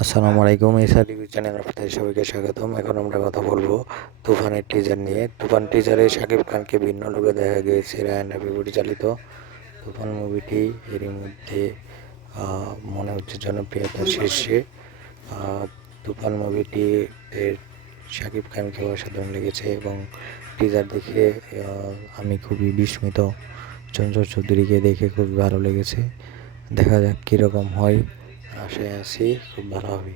আসসালামু আলাইকুম এসা রিভিউ চ্যানেল আপনাদের সবাইকে স্বাগতম। এখন আমরা কথা বলব তুফানের টিজার নিয়ে। তুফান টিজারে শাকিব খানকে ভিন্ন লোকে দেখা গিয়েছে রায়ন রাবি পরিচালিত তুফান মুভিটি এরই মধ্যে মনে হচ্ছে জনপ্রিয়তার শীর্ষে। তুফান মুভিটি এর শাকিব খানকে অসাধারণ লেগেছে এবং টিজার দেখে আমি খুবই বিস্মিত। চঞ্চল চৌধুরীকে দেখে খুবই ভালো লেগেছে। দেখা যাক কীরকম হয়। আশায় আছি খুব ভালো হবে